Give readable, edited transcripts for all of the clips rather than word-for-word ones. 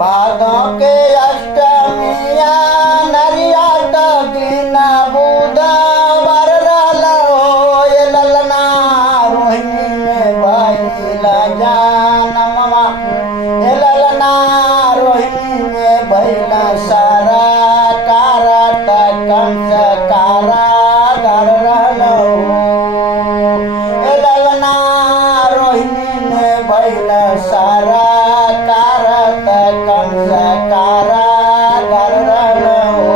भादों के अष्टमिया नरियात दिन बुध बरल हो ये ललना रोहिणी में भइला जानमवा ये ललना रोहिणी में भइला सारा कारत कंस कारा गरल हो ये ललना रोहिणी में भइला सारा कारत कंस कारा गरल हो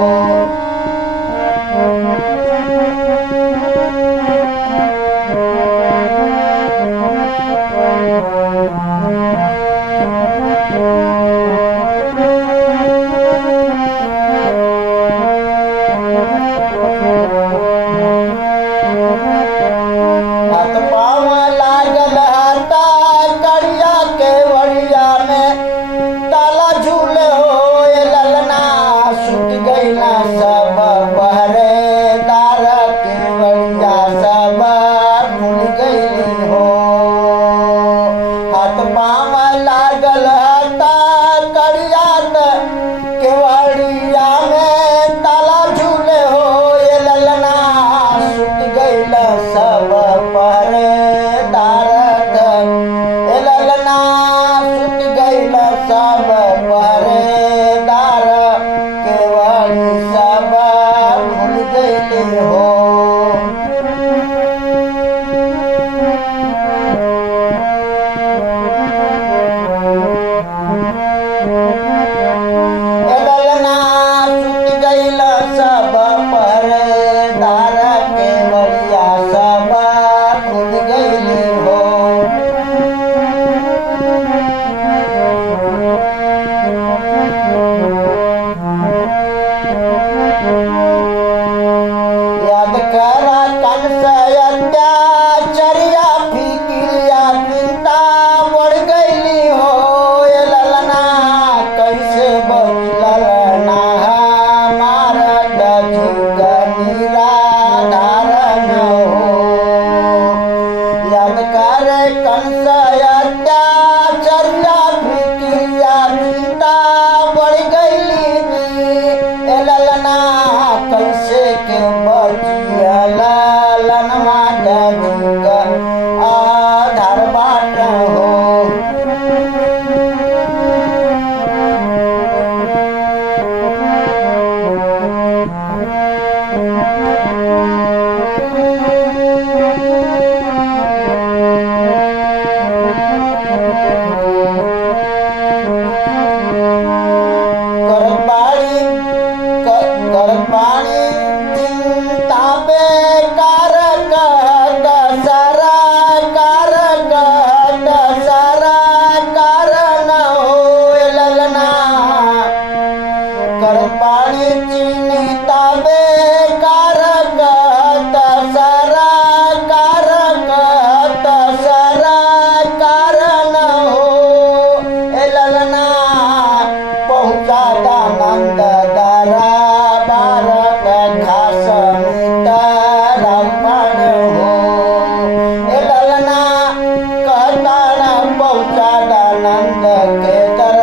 हाथ पाँव लागल हाथा कड़िया के वड़िया में ताला झूले हो ये ललना सुत गईला सब पहरेदार के वड़िया सब भूल गईली हो हाथ पाँव लागल हाथा कड़िया के वड़िया में ताला झूले हो ये ललना सुत गईला सब पहरेदार ए ललना सुत गईला सब पहरेदार केवड़ी सब भूल गईली हो ए ललना सुत गईला सब पहरेदार केवड़िया सब भूल गईली हो याद करा कंस अत्याचर्या फिक्रिया चिंता बढ़ गईली हो ये ललना कैसे बचल ना हमार जुग निराधार न हो याद करे कंस अत्याचर्या फिक्रिया चिंता बढ़ गईली ए ललना कैसे के बचिया ललनवा जुग आधार बाट हो करपाणी चिंता बेकार कहत सारा कारण हो ललना करपाणी चिंता बेकार कहत सारा कारण हो ललना पहुँचा दानंद दरा भारत खास मितरपण हो ए ललना कहता न पहुँचा दानंद के दर